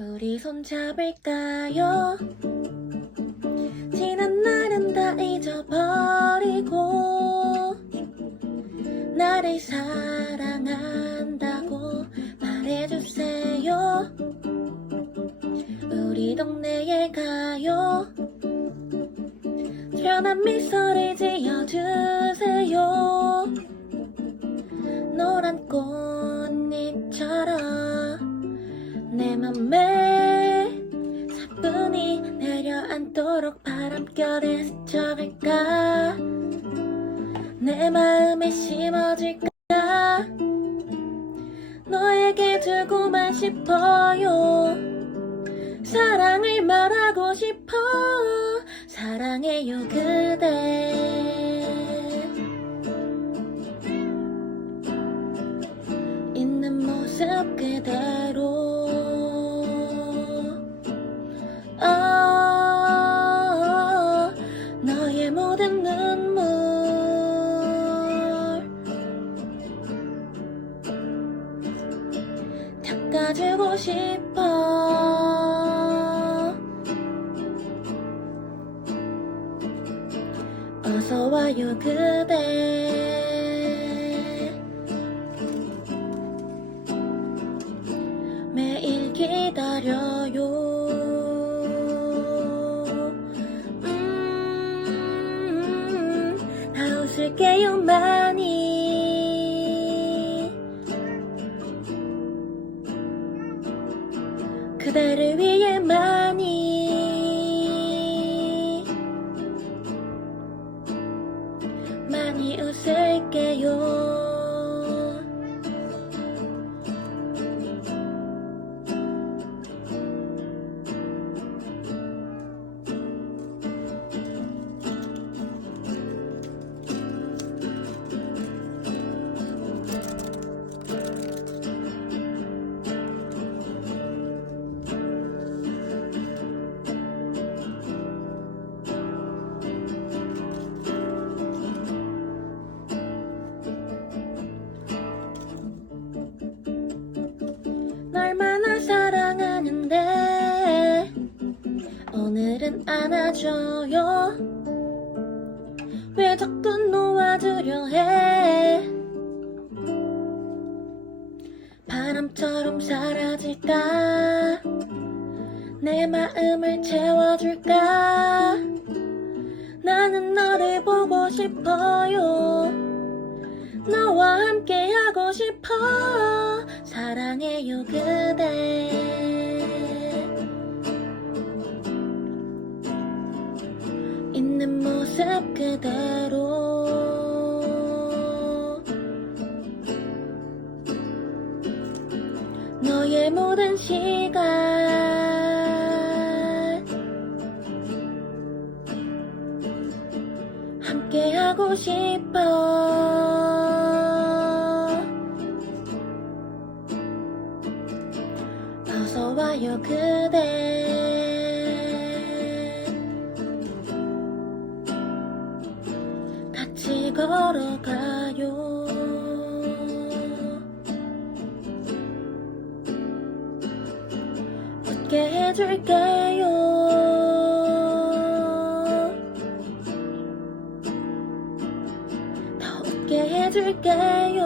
우리 손 잡을까요? 지난 날은 다 잊어버리고 나를 사랑한다고 말해주세요. 우리 동네에 가요. 편한 미소를 지어주세요. 노란 꽃잎처럼 내 맘에 사뿐히 내려앉도록 바람결에 스쳐갈까 내 마음에 심어질까 너에게 주고만 싶어요 사랑을 말하고 싶어 사랑해요 그대 있는 모습 그대 닦아주고 싶어. 어서 와요 그대. 매일 기다려요. 음, 다 웃을게요 많이 그대를 위해 많이 많이 웃을게요 오늘은 안아줘요. 왜 자꾸 놓아주려 해? 바람처럼 사라질까? 내 마음을 채워줄까? 나는 너를 보고 싶어요. 너와 함께 하고 싶어. 사랑해요 그대 있는 모습 그대로. 너의 모든 시간. 함께 하고 싶어. 어서 와요 그대 걸어가요. 웃게 해줄게요? 더 웃게 해줄게요